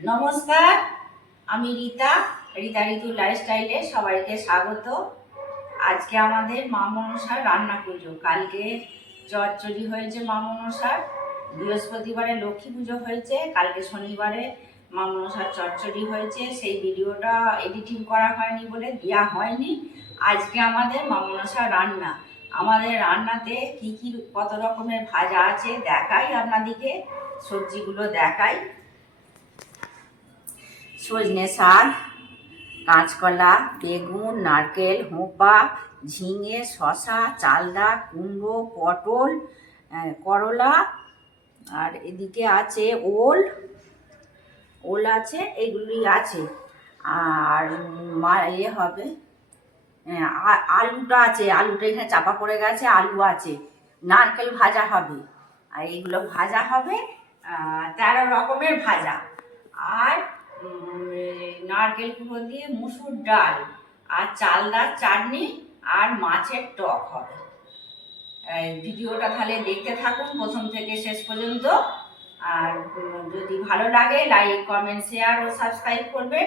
নমস্কার, আমি রীতা ঋতু লাইফস্টাইলে সবাইকে স্বাগত। আজকে আমাদের মা মনসার রান্না পুজো। কালকে চচ্চড়ি হয়েছে মা মনসার, বৃহস্পতিবারে লক্ষ্মী পুজো হয়েছে, কালকে শনিবারে মা মনসার চচ্চড়ি হয়েছে। সেই ভিডিওটা এডিটিং করা হয়নি বলে দেওয়া হয়নি। আজকে আমাদের মা মনসার রান্না। আমাদের রান্নাতে কি কি কত রকমের ভাজা আছে দেখাই আপনাদেরকে, সবজিগুলো দেখাই। সজনে শাক, কাঁচকলা, বেগুন, নারকেল, হোঁপা, ঝিঙে, শশা, চালদা, কুমড়ো, পটল, করলা, আর এদিকে আছে ওল আছে, এগুলি আছে। আর হবে আলুটা আছে, আলুটা এখানে চাপা পড়ে গেছে, আলু আছে। নারকেল ভাজা হবে, আর এগুলো ভাজা হবে 13 রকমের ভাজা। আর নারকেল কুড়ো দিয়ে মুসুর ডাল, আর চালদার চাটনি, আর মাছের টক হবে। ভিডিওটা তাহলে দেখতে থাকুন প্রথম থেকে শেষ পর্যন্ত। আর যদি ভালো লাগে লাইক, কমেন্ট, শেয়ার ও সাবস্ক্রাইব করবেন।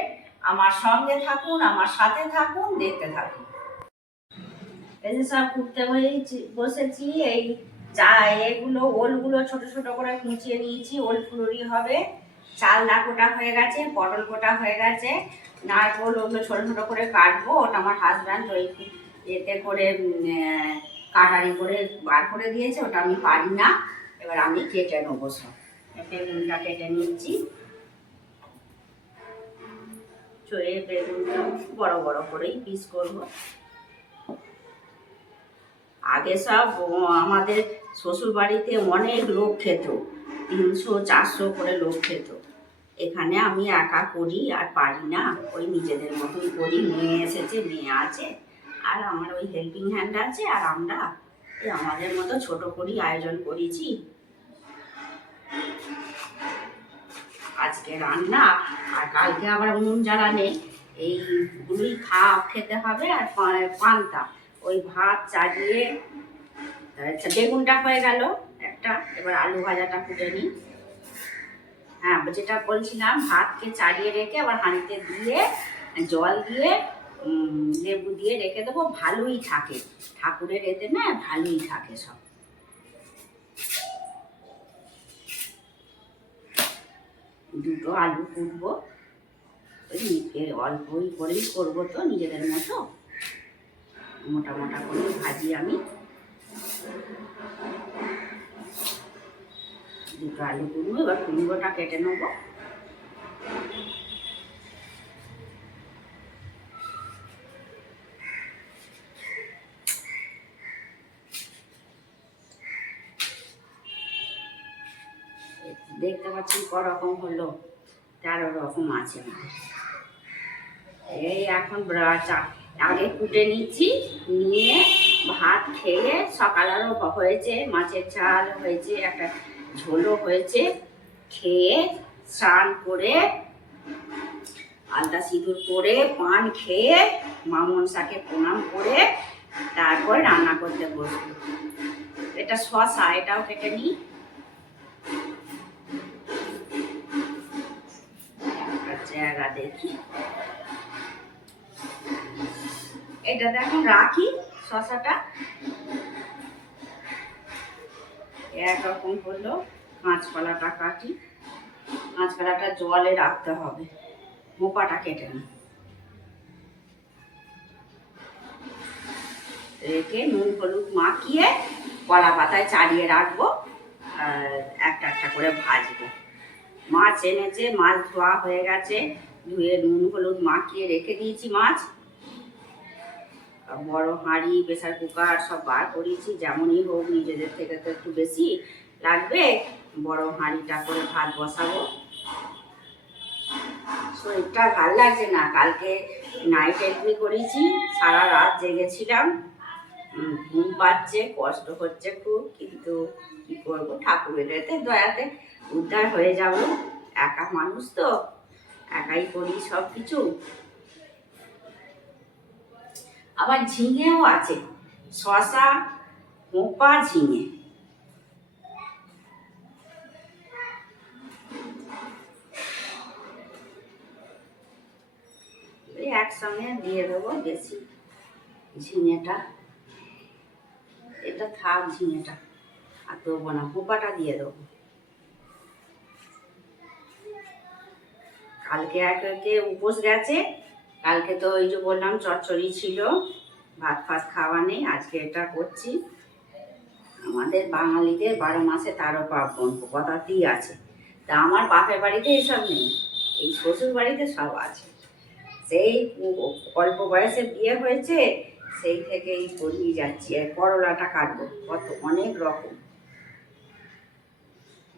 আমার সঙ্গে থাকুন, আমার সাথে থাকুন, দেখতে থাকুন। এই যে সব কুটতে বসেছি। এই এগুলো ওলগুলো ছোট ছোট করে কুচিয়ে নিয়েছি, ওল ফুলুরি হবে। চালদা কোটা হয়ে গেছে, পটল কোটা হয়ে গেছে, নারকেল ওগুলো ছোট ছোট করে কাটবো। ওটা আমার হাজব্যান্ড ওই এতে করে কাটারি করে বার করে দিয়েছে, ওটা আমি পারি না। এবার আমি কেটে নেবো সব। বেগুনটা কেটে নিচ্ছি, চড়ে বেগুনটা বড় বড় করেই পিস করবো। আগে সব আমাদের শ্বশুর বাড়িতে অনেক লোক খেত, 300-400 করে লোক খেত। এখানে আমি একা করি আর পারি না, ওই নিজেদের মতোই করি। মেয়ে এসেছে, মেয়ে আছে, আর আমার ওই হেল্পিং হ্যান্ড আছে, আর আমরা আমাদের মতো ছোট করি আয়োজন করেছি। আজকে রান্না, আর কালকে আবার উনুন জ্বালানে এইগুলোই খেতে হবে। আর পান্তা ওই ভাত চালিয়ে, বেগুনটা হয়ে গেল একটা। এবার আলু ভাজাটা ফুটে নিই। হ্যাঁ, যেটা বলছিলাম, ভাতকে চালিয়ে রেখে আবার হাঁড়িতে দিয়ে জল দিয়ে লেবু দিয়ে রেখে দেবো, ভালোই থাকে। ঠাকুরের এতে না ভালোই থাকে সব। দুটো আলু কুটবো, ওই অল্পই করেই করবো তো, নিজেদের মতো মোটা মোটা করে ভাজি আমি। দুটো আলু কুড়বো, এবার কুমড়োটা কেটে নেবো। দেখতে পাচ্ছি করকম হলো, 13 রকম আছে। এই এখন আগে কুটে নিচ্ছি, নিয়ে ভাত খেয়ে, সকালেরও হয়েছে, মাছের ঝাল হয়েছে, একটা ঝোলও হয়েছে, খেয়ে স্নান করে আলতা সিঁদুর করে পান খেয়ে মা মনসাকে প্রণাম করে তারপর রান্না করতে বসবো। এটা শশা, এটাও কেটে নিই। জায়গা দেখি, এটা দেখুন রাখি শশাটা একরকম হলো। কাঁচকলাটা কাটি, কাঁচকলাটা জলে রাখতে হবে। মোপাটা কেটে নিই, রেখে নুন হলুদ মাখিয়ে কলা পাতায় চালিয়ে রাখবো, আর একটা একটা করে ভাজবো। মাছ এনেছে, মাছ ধোয়া হয়ে গেছে, ধুয়ে নুন হলুদ মাখিয়ে রেখে দিয়েছি মাছ। বড় হাঁড়ি, প্রেসার কুকার সব বার করেছি, যেমনই হোক নিজেদের থেকে তো একটু বেশি লাগবে। বড় হাঁড়িটা করে ভাত বসাবো। শরীরটা ভাল লাগছে না, কালকে নাইট এন্ট্রি করেছি, সারা রাত জেগেছিলাম, ঘুম পাচ্ছে, কষ্ট হচ্ছে খুব, কিন্তু কি করবো, ঠাকুরের এতে দয়াতে উদ্ধার হয়ে যাব। একা মানুষ তো, একাই করি সব কিছু। আবার ঝিঙেও আছে, শশা, হোঁপা, ঝিঙে। একসঙ্গে দিয়ে দেবো বেশি ঝিঙেটা, এটা থাক ঝিঙেটা আর দেবো না, পোপাটা দিয়ে দেবো। কালকে একে উপোস গেছে, কালকে তো ওই যে বললাম চচ্চড়ি ছিল, ভাত ফাত খাওয়া নেই, আজকে এটা করছি। আমাদের বাঙালিদের 12 মাসে 13 পার্বণ কথাতেই আছে। তা আমার বাপের বাড়িতে এসব নেই, এই শ্বশুর বাড়িতে সব আছে। সেই অল্প বয়সে বিয়ে হয়েছে, সেই থেকেই করিয়ে যাচ্ছি। আর করলাটা কাটবো, কত অনেক রকম,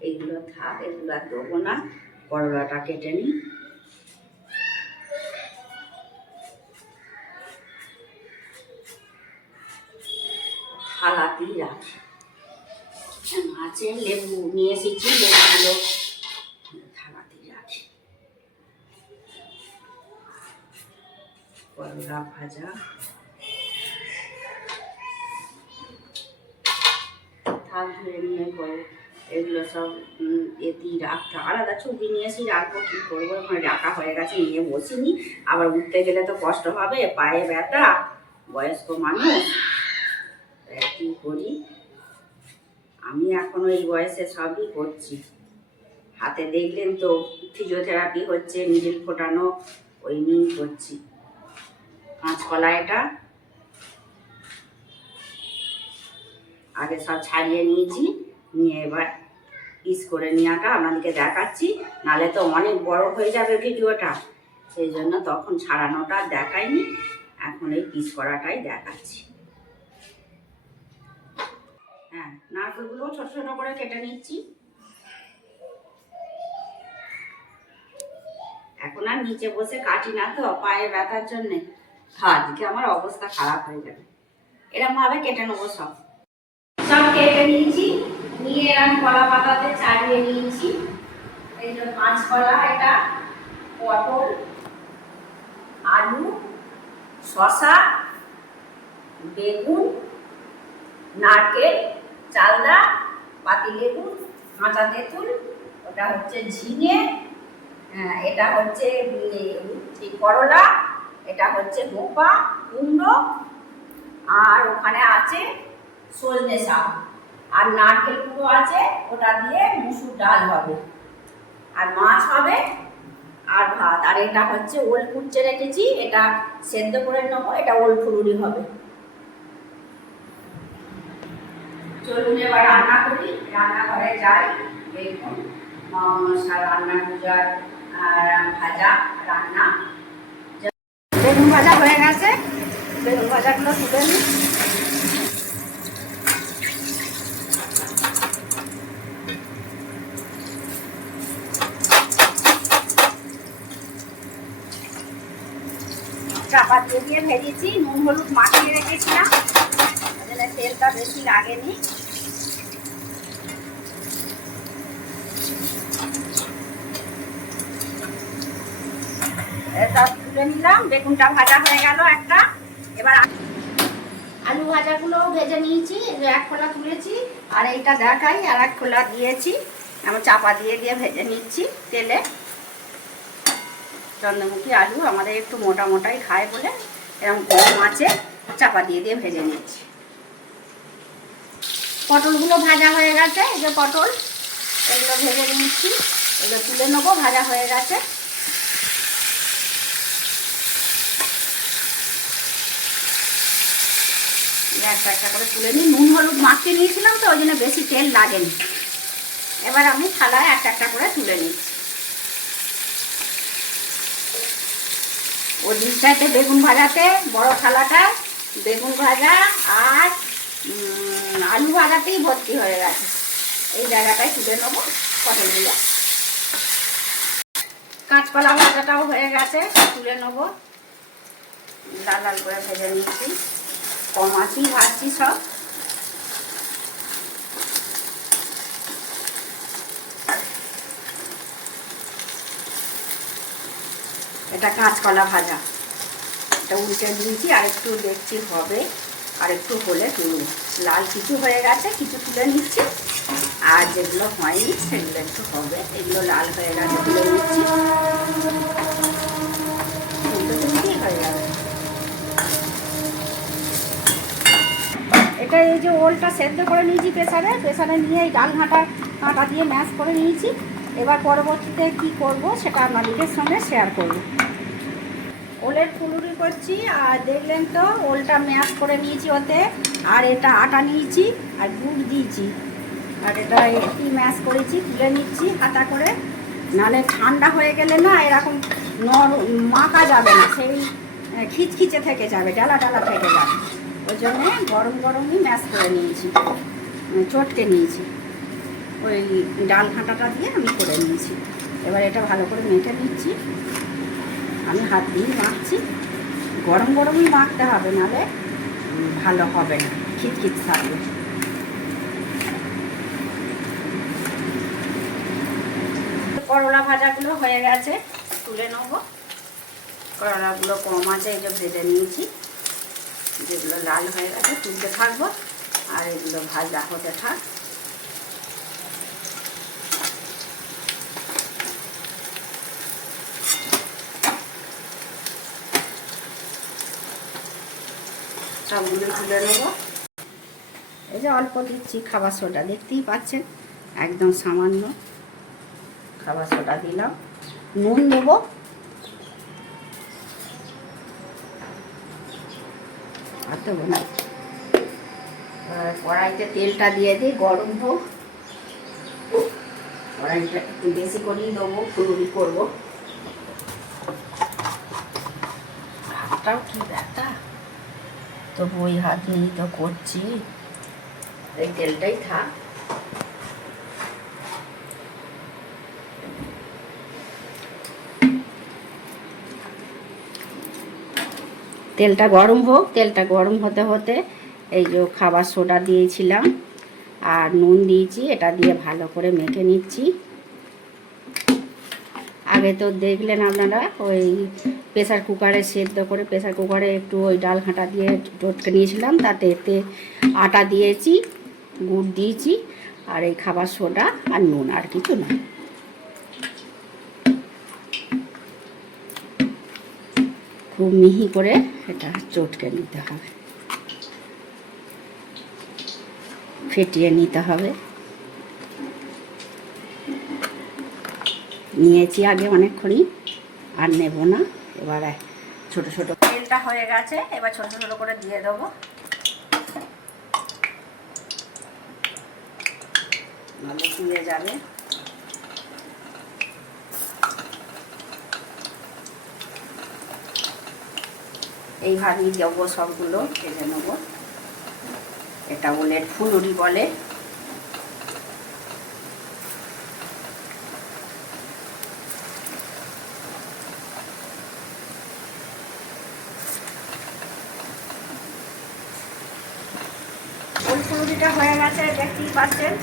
এইগুলো থাক, এগুলো আর দেবো না, করলাটা কেটে নিই। থালাতেই রাখি, আছে লেবু নিয়ে এসেছি, লেবুগুলো থালাতেই রাখি। করলা ভাজা থাক, ধুয়ে নিয়ে পরে এগুলো সব এতেই রাখতে, আলাদা ছুটি নিয়ে এসে রাখবো, কী করবো, ওখানে রাখা হয়ে গেছে, নিয়ে বসিনি। আবার উঠতে গেলে তো কষ্ট হবে, পায়ে ব্যথা, বয়স্ক মানুষ, কী করি। আমি এখনো এই বয়সে সবই করছি। হাতে দেখলেন তো ফিজিওথেরাপি হচ্ছে, নিডল ফোটানো, ওই নিয়েই করছি। কাঁচকলা এটা আগে সব ছাড়িয়ে নিয়েছি, নিয়ে এবার পিস করে নেওয়াটা আপনাদেরকে দেখাচ্ছি, নাহলে তো অনেক বড় হয়ে যাবে ভিডিওটা, সেই জন্য তখন ছাড়ানোটা দেখাইনি, এখন এই পিস করাটাই দেখাচ্ছি। হ্যাঁ, নারকেলগুলো ছোট ছোট করে কেটে নিচ্ছি। এখন আর নিচে বসে কাটি না তো, পায়ে ব্যথার জন্যে, আজকে আমার অবস্থা খারাপ হয়ে যাবে। এরকম ভাবে কেটে নেবো, সব সব কেটে নিয়েছি, নিয়ে এরকম কলা পাতাতে ছাড়িয়ে নিয়েছি। এই যে কাঁচকলা, এটা পটল, আলু, শসা, বেগুন, নারকেল, চালদা, পাতিলেবু, কাঁচা তেঁতুল, ওটা হচ্ছে ঝিঙে, এটা হচ্ছে করলা, এটা হচ্ছে গোপা কুমড়ো, আর ওখানে আছে সজনে শাক, আর নারকেল কুড়ো আছে, ওটা দিয়ে মুসুর ডাল হবে, আর মাছ হবে, আর ভাত। আর এটা হচ্ছে ওল কুচে রেখেছি, এটা সেদ্ধ করে নেবো, এটা ওল ফুলুরি হবে। চলুন এবার রান্না করি, রান্নাঘরে যাই। দেখুন রান্না পূজার ভাজা রান্না, বেগুন ভাজা হয়ে গেছে, বেগুন ভাজাগুলো তুলে নিই। চাপা দিয়ে দিয়ে ভেজেছি, নুন হলুদ মাখিয়ে রেখেছিলাম, তেলটা বেশি লাগেনি। এটা তুলে নিলাম, বেগুনটা ভাজা হয়ে গেল একটা। এবার আলু ভাজাগুলো ভেজে নিয়েছি, এক খোলা তুলেছি, আর এইটা দেখাই, আর এক খোলা দিয়েছি, আমি চাপা দিয়ে দিয়ে ভেজে নিচ্ছি তেলে। চন্দ্রমুখী আলু আমাদের একটু মোটা মোটাই খায় বলে এরকম কম আছে, চাপা দিয়ে দিয়ে ভেজে নিচ্ছি। পটলগুলো ভাজা হয়ে গেছে, এই যে পটল, এগুলো ভেজে নিচ্ছি, এগুলো তুলে নেবো, ভাজা হয়ে গেছে। একটা একটা করে তুলে নিই, নুন হলুদ মাখিয়ে নিয়েছিলাম তো, ওই জন্য বেশি তেল লাগেনি। এবার আমি থালায় একটা একটা করে তুলে নিচ্ছি। ওই ডিশটাতে বেগুন ভাজাতে, বড় থালাটায় বেগুন ভাজা আর আলু ভাজাতেই ভর্তি হয়ে গেছে। এই জায়গাটায় তুলে নেবো পটলগুলো। কাঁচকলা ভাজাটাও হয়ে গেছে, তুলে নেবো। লাল লাল করে ভেজে নিয়েছি, কম আঁচেই ভাজছি সব। এটা কাঁচকলা ভাজা, এটা উল্টে দিয়েছি, আর একটু দেখছি হবে, আর একটু হলে তুলব। লাল কিছু হয়ে গেছে, কিছু তুলে নিচ্ছি, আর যেগুলো হয়নি সেগুলো একটু হবে। এগুলো লাল হয়ে গেছে, তুলে নিচ্ছি, তুলতে হয়ে গেছে। এটা এই যে ওলটা সেদ্ধ করে নিয়েছি প্রেসারে নিয়ে এই ডাল ঘাঁটা দিয়ে ম্যাশ করে নিয়েছি। এবার পরবর্তীতে কি করব সেটা আপনাদের সঙ্গে শেয়ার করব। ওলের ফুলুরি করছি, আর দেখলেন তো ওলটা ম্যাশ করে নিয়েছি ওতে, আর এটা আটা নিয়েছি আর গুড় দিয়েছি, আর এটা একটু ম্যাশ করেছি, তুলে নিচ্ছি হাতা করে, নাহলে ঠান্ডা হয়ে গেলে না এরকম মাখা যাবে না, সেই খিচখিচে থেকে যাবে, ডালা থেকে যাবে। ওই জন্যে গরমই ম্যাশ করে নিয়েছি, চটকে নিয়েছি, ওই ডাল ঘাঁটাটা দিয়ে আমি করে নিয়েছি। এবার এটা ভালো করে মেখে নিচ্ছি, আমি হাত দিয়ে মাখছি, গরমই মাখতে হবে, নাহলে ভালো হবে না, খিচখিচ থাকবে। করলা ভাজাগুলো হয়ে গেছে, তুলে নেবো। করলাগুলো কম আছে, এই যে ভেজে নিয়েছি, যেগুলো লাল হয়ে গেছে তুলতে থাকবো, আর এগুলো ভাজা হতে থাক। সবগুলো তুলে নেবো। এই যে অল্প দিচ্ছি খাবার সোডা, দেখতেই পাচ্ছেন, একদম সামান্য খাবার সোডা দিলাম। নুন দেবো, আর দেবো না। কড়াইতে তেলটা দিয়ে দিই, গরম হোক। কড়াইটা একটু বেশি করেই দেবো, ফুলুরি করবো। হাতটাও কি ব্যথা, তো বই হাত নিয়েই তো করছি, এই তেলটাই থাক। তেলটা গরম হোক, তেলটা গরম হতে হতে এই যে খাবার সোডা দিয়েছিলাম আর নুন দিয়েছি, এটা দিয়ে ভালো করে মেখে নিচ্ছি। আগে তো দেখলেন আপনারা ওই প্রেসার কুকারে সেদ্ধ করে, প্রেসার কুকারে একটু ওই ডাল ঘাঁটা দিয়ে টটকে নিয়েছিলাম, তাতে এতে আটা দিয়েছি, গুড় দিয়েছি, আর এই খাবার সোডা আর নুন, আর কিছু না। খুব মিহি করে এটা চটকে নিতে হবে, ফেটিয়ে নিতে হবে। নিয়েছি আগে অনেকক্ষণই, আর নেব না। এবার ছোট ছোট তেলটা হয়ে গেছে, এবার ছোট ছোট করে দিয়ে দেবো, নাহলে পুড়ে যাবে। এইভাবেই দেবো, সবগুলো ভেজে নেবো। এটা ওলের ফুলুরি বলে। ওল ফুলুরিটা হয়ে গেছে, দেখতেই পাচ্ছেন,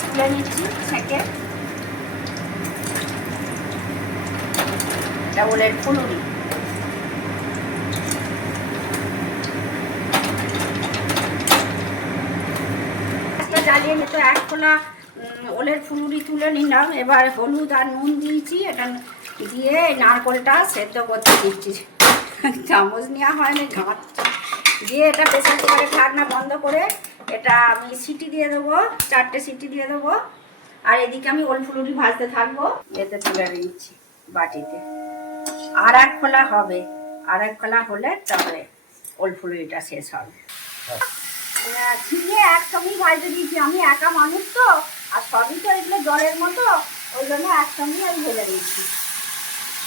তুলে নিচ্ছি ছেঁকে। এটা ওলের ফুলুরি। জ্বালিয়ে নিতে এক খোলা ওলের ফুলুরি তুলে নিলাম। এবার হলুদ আর নুন দিয়েছি, এটা দিয়ে নারকেলটা সেদ্ধ করতে দিচ্ছি। চামচ নেওয়া হয়নি, ঘাট দিয়ে এটা প্রেসার কুকারে ঢাকনা বন্ধ করে এটা আমি সিটি দিয়ে দেবো, 4টে সিটি দিয়ে দেবো। আর এদিকে আমি ওল ফুলুরি ভাজতে থাকবো। এতে তুলে নিচ্ছি বাটিতে। আর এক খোলা হবে, আর এক খোলা হলে তবে ওল ফুলুরিটা শেষ হবে। ছিঁড়ে একসঙ্গেই ভাজতে দিয়েছি, আমি একা মানুষ তো, আর সবই তো এগুলো জলের মতো, ওই জন্য একসঙ্গেই আমি ভেজে দিয়েছি।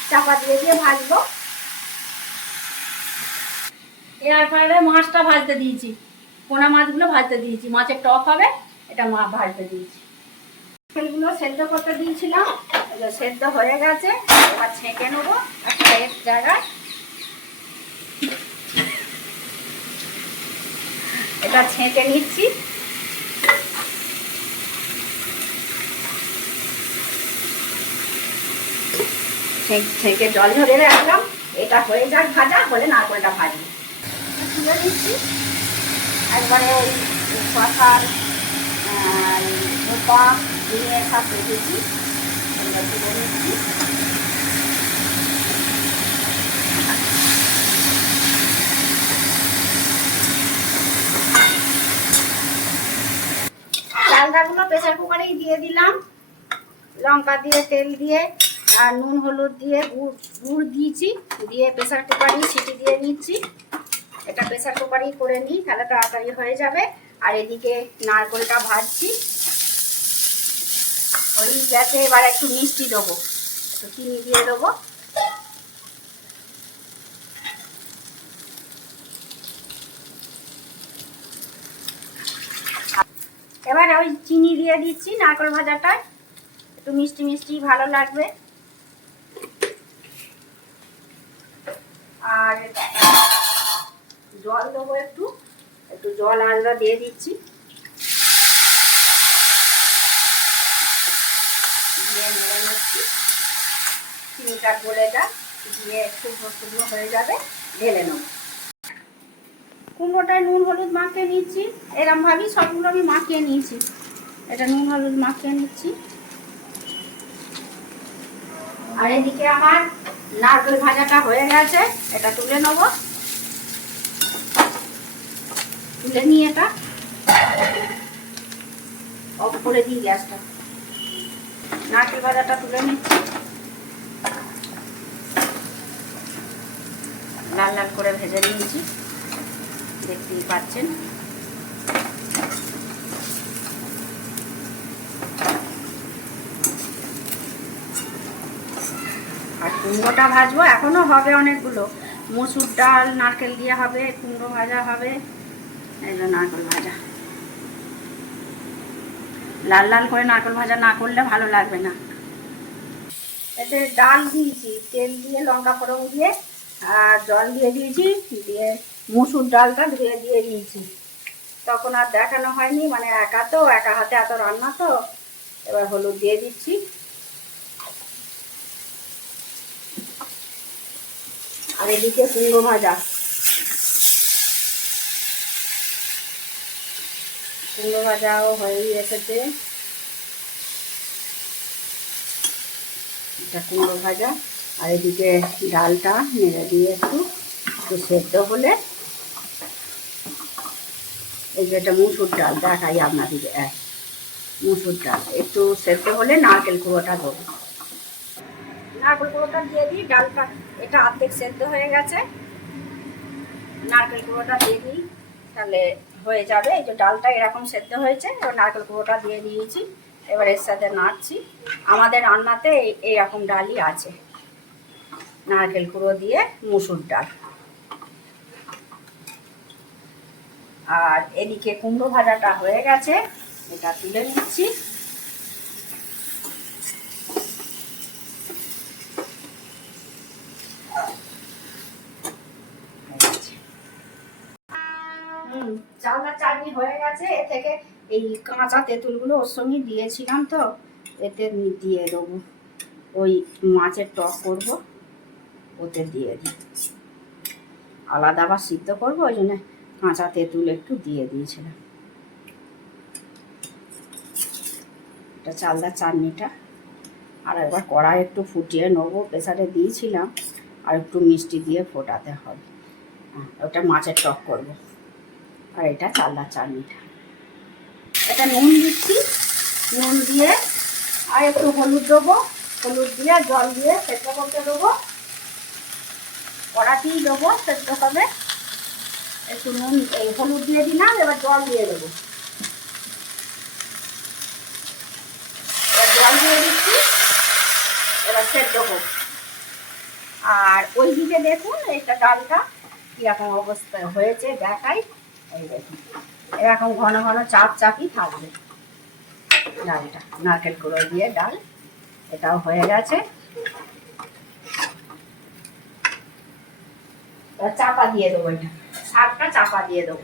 চাপা দিয়ে ভাজবো। এরপরে মাছটা ভাজতে দিয়েছি, পোনা মাছগুলো ভাজতে দিয়েছি, মাছের টক হবে, এটা ভাজতে দিয়েছি। তেলগুলো সেদ্ধ করতে দিয়েছিলাম, সেদ্ধ হয়ে গেছে। এবার ছেঁকে নেবো একটা এক জায়গায়। এটা ছেঁকে নিচ্ছি। ছেঁকে জল ধরে রাখলাম, এটা হয়ে যাক ভাজা, হলে নারকেলটা ভাজবো। তুলে নিচ্ছি একবারে, ওই শশার ধোপা দিয়ে সব রেখেছি, তুলে নিচ্ছি। দিয়ে দিলাম, লঙ্কা দিয়ে, তেল দিয়ে, আর নুন হলুদ দিয়ে, গুড় দিয়েছি, দিয়ে প্রেসার কুকারে সিটি দিয়ে নিচ্ছি। এটা প্রেসার কুকারেই করে নিই, তাহলে তাড়াতাড়ি হয়ে যাবে। আর এদিকে নারকেলটা ভাজছি। ওই গ্যাসে এবার একটু মিষ্টি দেবো, একটু চিনি দিয়ে দেবো। এবার ওই চিনি দিয়ে দিচ্ছি নারকেল ভাজাটায়, একটু মিষ্টি মিষ্টি ভালো লাগবে। আর জল দেবো, একটু একটু জল আলাদা দিয়ে দিচ্ছি, দিয়ে নেড়ে নিচ্ছি। চিনিটা গলে যাক, দিয়ে একটু শুকনো হয়ে যাবে, ঢেলে নেব। কুমড়োটায় নুন হলুদ মাখিয়ে নিচ্ছি, এরকম ভাবেই সবগুলো আমি মাখিয়ে নিয়েছি। এটা নুন হলুদ মাখিয়ে নিচ্ছি। আর এদিকে আমার নারকেল ভাজাটা হয়ে গেছে, এটা তুলে নেব। তুলে নিয়ে এটা অফ করে দিই গ্যাসটা। নারকেল ভাজাটা তুলে নিচ্ছি, লাল লাল করে ভেজে নিয়েছি, দেখতেই পাচ্ছেন। আর কুমড়োটা ভাজবো, এখনো হবে অনেকগুলো। মসুর ডাল নারকেল দিয়ে হবে, কুমড়ো ভাজা হবে, এই যে নারকেল ভাজা। লাল লাল করে নারকেল ভাজা না করলে ভালো লাগবে না। এতে ডাল দিয়েছি, তেল দিয়ে, লঙ্কা ফোড়ন দিয়ে, আর জল দিয়ে দিয়েছি, দিয়ে মসুর ডালটা ধুয়ে দিয়ে দিয়েছি। তখন আর দেখানো হয়নি, মানে একা হাতে এত রান্না তো। এবার হলুদ দিয়ে দিচ্ছি। আর এদিকে কুমড়ো ভাজা, কুমড়ো ভাজাও হয়েই এসেছে। এটা কুমড়ো ভাজা। আর এদিকে ডালটা নেড়ে দিয়ে একটু সেদ্ধ হলে, এই যে এটা মুসুর ডাল দেখাই আপনাদেরকে, মুসুর ডাল একটু সেদ্ধ হলে নারকেল কুড়োটা দেবো। নারকেল কুড়োটা দিয়ে দিই, ডালটা এটা অর্ধেক সেদ্ধ হয়ে গেছে, নারকেল কুড়োটা দিয়ে দিই, তাহলে হয়ে যাবে। এই যে ডালটা এরকম সেদ্ধ হয়েছে, এবার নারকেল কুড়োটা দিয়ে দিয়েছি। এবার এর সাথে নাড়ছি। আমাদের রান্নাতে এইরকম ডালই আছে, নারকেল কুড়ো দিয়ে মুসুর ডাল। আর এদিকে কুমড়ো ভাজাটা হয়ে গেছে, এটা তুলে নিচ্ছি। চালটা চাটনি হয়ে গেছে। এ থেকে এই কাঁচা তেঁতুলগুলো ওর সঙ্গে দিয়েছিলাম, তো এতে দিয়ে দেবো। ওই মাছের টক করব, ওতে দিয়ে দিই। আলাদা আবার সিদ্ধ করবো, ওই জন্য কাঁচা তেঁতুল একটু দিয়ে দিয়েছিলাম। এটা চালদার চাটনিটা। আর একবার কড়াই একটু ফুটিয়ে নেবো, প্রেসারে দিয়েছিলাম, আর একটু মিষ্টি দিয়ে ফোটাতে হবে। ওটা মাছের টক করব। আর এটা চালদার চাটনিটা। এটা নুন দিচ্ছি, নুন দিয়ে আর একটু হলুদ দেবো, হলুদ দিয়ে জল দিয়ে সেদ্ধ করতে দেবো। কড়াতেই দেবো, সেদ্ধ হবে। একটু নুন, এই হলুদ দিয়ে দিলাম, এবার জল দিয়ে দেবো। এবার জল দিয়ে দিচ্ছি, এবার সেদ্ধ হোক। আর ওই দিকে দেখুন এইটা ডালটা কীরকম অবস্থা হয়েছে দেখাই। এই দেখুন, এরকম ঘন ঘন চাপ চাপই থাকবে ডালটা, নারকেল কুড়ো দিয়ে ডাল। এটাও হয়ে গেছে। চাপা দিয়ে দেবো, এটা শাকটা চাপা দিয়ে দেবো।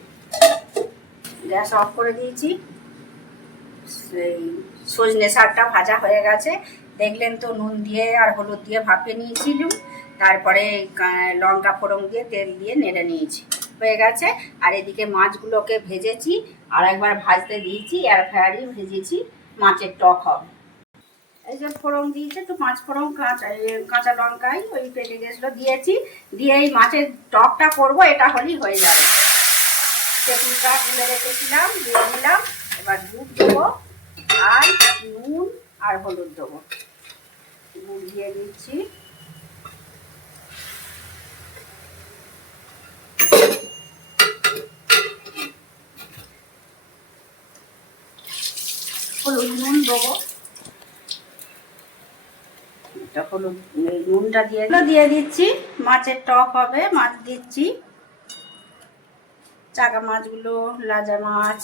গ্যাস অফ করে দিয়েছি। সেই সজনে শাকটা ভাজা হয়ে গেছে, দেখলেন তো। নুন দিয়ে আর হলুদ দিয়ে ভাপিয়ে নিয়েছিলাম, তারপরে লঙ্কা ফোড়ন দিয়ে তেল দিয়ে নেড়ে নিয়েছি, হয়ে গেছে। আর এদিকে মাছগুলোকে ভেজেছি, আর একবার ভাজতে দিয়েছি, এয়ার ফ্রায়ারই ভেজেছি। মাছের টক হবে। এই যে ফোড়ন দিয়েছি, একটু পাঁচ ফোড়ন, কাঁচা লঙ্কাই ওই পেটে গেছিলো দিয়েছি, দিয়ে এই মাছের টকটা করবো, এটা হলেই হয়ে যাবে। তেঁতুলটা তুলে রেখেছিলাম, দিয়ে দিলাম। এবার দুধ দেবো, আর নুন আর হলুদ দেবো। নুন দিয়ে দিচ্ছি, হলুদ নুন দেবো। হলুদ নুনটা দিয়ে দিচ্ছি। মাছের টক হবে, মাছ দিচ্ছি। চাকা মাছগুলো, লাজা মাছ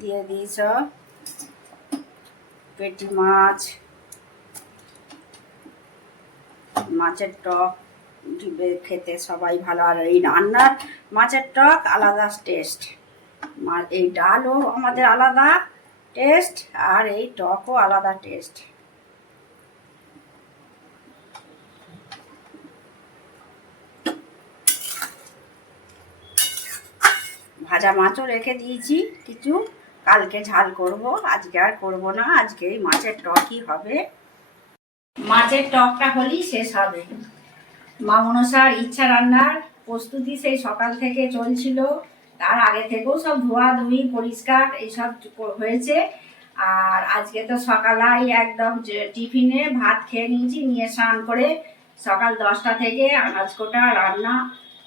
দিয়ে দিই সব, পেটি মাছ, মাছের টক খেতে সবাই ভালো। আর এই রান্নার মাছের টক আলাদা টেস্ট, এই ডালও আমাদের আলাদা টেস্ট আর এই টকও আলাদা টেস্ট। ভাজা মাছও রেখে দিয়েছি কিছু, কালকে ঝাল করব, আজকে আর করব না। আজকে এই মাছের টকই হবে। মাছের টকটা হলেই শেষ হবে। মা মনসার ইচ্ছা রান্নার প্রস্তুতি সেই সকাল থেকে চলছিল, তার আগে থেকেও সব ধোয়াধুয়ি পরিষ্কার এইসব হয়েছে। আর আজকে তো সকালেই একদম টিফিনে ভাত খেয়ে নিয়েছি, নিয়ে স্নান করে সকাল 10টা থেকে আনাজ কোটা রান্না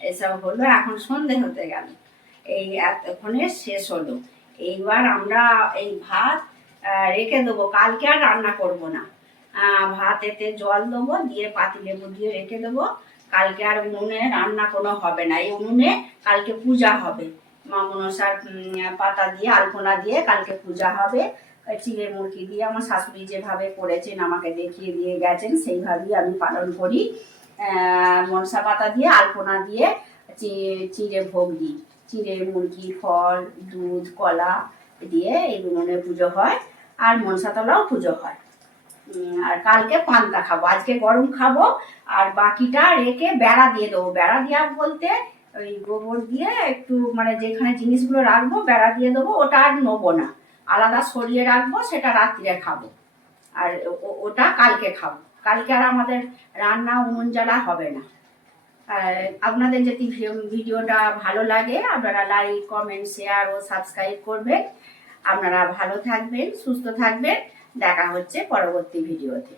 এসব হলো। এখন সন্ধে হতে গেল, এই এতক্ষণে শেষ হলো। এইবার আমরা এই ভাত রেখে দেবো, কালকে আর রান্না করব না। ভাতেতে জল দেবো, দিয়ে পাতিলেবু দিয়ে রেখে দেবো। কালকে আর উনুনে রান্না কোনো হবে না। এই উনুনে কালকে পূজা হবে, মা মনসার পাতা দিয়ে আলপনা দিয়ে কালকে পূজা হবে। চিড়ে মুরগি দিয়ে আমার শাশুড়ি যেভাবে করেছেন, আমাকে দেখিয়ে দিয়ে গেছেন, সেইভাবেই আমি পালন করি। মনসা পাতা দিয়ে আলপনা দিয়ে চিড়ে ভোগ দিই। চিড়ে মুরগি, ফল, দুধ, কলা দিয়ে এই উনুনে পুজো হয়। আর মনসাতলাও পুজো হয়। আর কালকে পান্তা খাবো, আজকে গরম খাবো। আর বাকিটা রেখে বেড়া দিয়ে দেবো। বেড়া দেওয়া বলতে ওই গোবর দিয়ে একটু মানে যেখানে জিনিসগুলো রাখবো বেড়া দিয়ে দেবো, ওটা আর নেবো না, আলাদা সরিয়ে রাখবো, সেটা রাত্রিরে খাবো। আর ওটা কালকে খাবো। কালকে আর আমাদের রান্না উনুন জ্বালা হবে না। আপনাদের যদি ভিডিওটা ভালো লাগে আপনারা লাইক, কমেন্ট, শেয়ার ও সাবস্ক্রাইব করবেন। আপনারা ভালো থাকবেন, সুস্থ থাকবেন। দেখা হচ্ছে পরবর্তী ভিডিওতে।